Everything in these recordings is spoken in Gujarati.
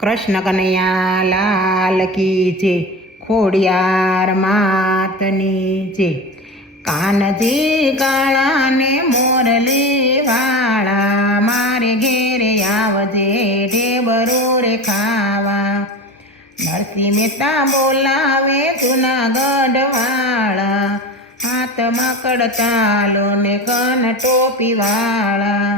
કૃષ્ણ કનૈયા લાલ કી જય, ખોડિયાર માતની જય। કાનજી કાળા ને મોરલી વાળા, મારે ઘેરે આવજે ઢેબરો રે ખાવા। નરસિંહ મહેતા બોલાવે જૂનાગઢ વાળા, હાથમાં કડતાલો ને કન ટોપી વાળા।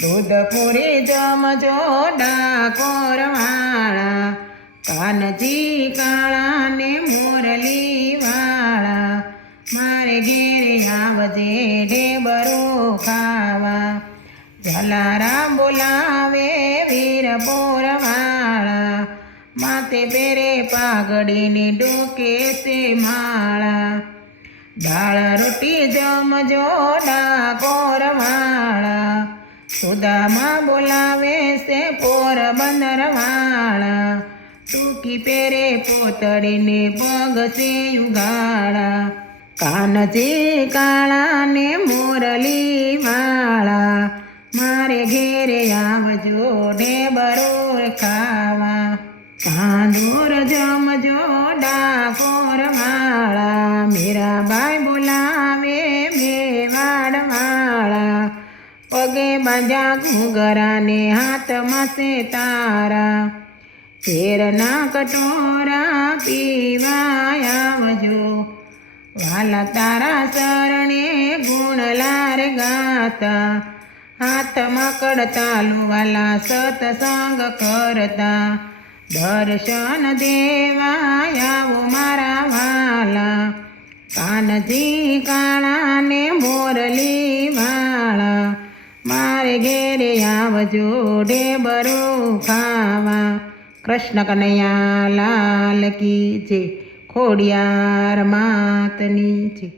દૂધ પૂરી જમજો ડાકોર વાળા, કાનજી કાળા ને મોરલી વાળા, મારે ઘેરે આવજે ઢેબરો ખાવા। જલારામ બોલાવે વીરપુર વાળા, માથે પહેરે પાઘડીને ડોકે તે માળા। દાળ રોટી જમજો ડાકોર વાળા, સુદામાં બોલાવે છે પોરબંદર વાળા, ટૂંકી પહેરે પોતડીને પગ છે ઉગાડા। કાનજી કાળા ને મોરલી વાળા, મારે ઘેરે આવજો ઢેબરો ખાવા। કાંદોર જમજો ડાકોર વાળા, મીરાબાઈ બોલાવે મેવાડ વાળા, પગે બાંધ્યા ઘૂંઘરાને હાથમાં છે તારા। ઝેરના કટોરા પીવા આવજો, વાલા તારા શરણે ગુણલાર ગાતા। હાથમાં કડતાલું વાલા સત્સંગ કરતા, દર્શન દેવા આવો મારા વાલા। કાનજી કાળા ને મોરલી વાળા, મારે ઘેરે આવજો ઢેબરો ખાવા। કૃષ્ણ કનૈયા લાલ કી જય, ખોડિયાર માતની જય।